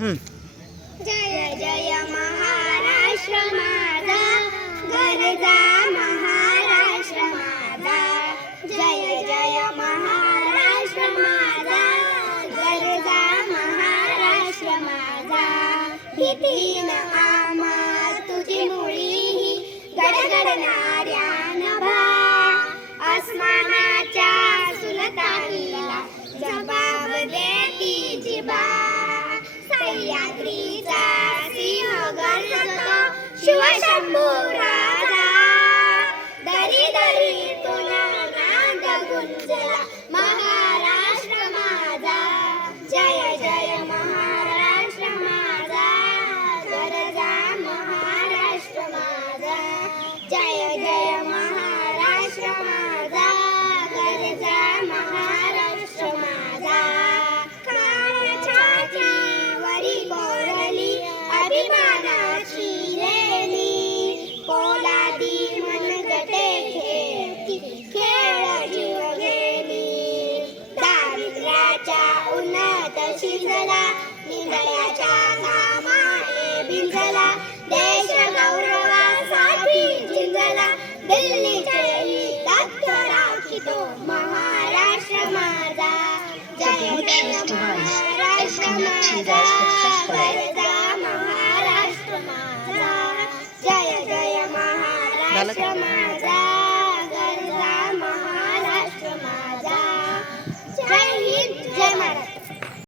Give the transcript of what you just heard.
जय जय महाराष्ट्र माझा, गरजा महाराष्ट्र माझा. जय जय महाराष्ट्र माझा, गरजा महाराष्ट्र माझा. भीतीन आम्हा तुझी मुळी गडगडणाऱ्या नभा, आसमानाच्या सुलतानीला जबाब देती जिबा. सह्याद्रीचा सिंह गरजतो शिवशंभू राजा, दरी दरी तुला नाद गुंजला महाराष्ट्र माझा. जय जय महाराष्ट्र माझा, गरजा महाराष्ट्र माझा. जय जय महाराष्ट्र माझा, गरजा महाराष्ट्र माझा. छातीवरी कोरली अभिमानाची लेणी, पोलादी मनगटे खेळती खेळ जीव गेली. दारिद्र्याच्या उन्हात शिजला, निधड्याच्या नामाने भिंजला. देश गौरवासाठी झिंजला, दिल्लीचेही तथ्य राखितो महाराष्ट्र माझा. जय जय महाराष्ट्र माझा, गरजा महाराष्ट्र माझा. जय जय महाराष्ट्र माझा.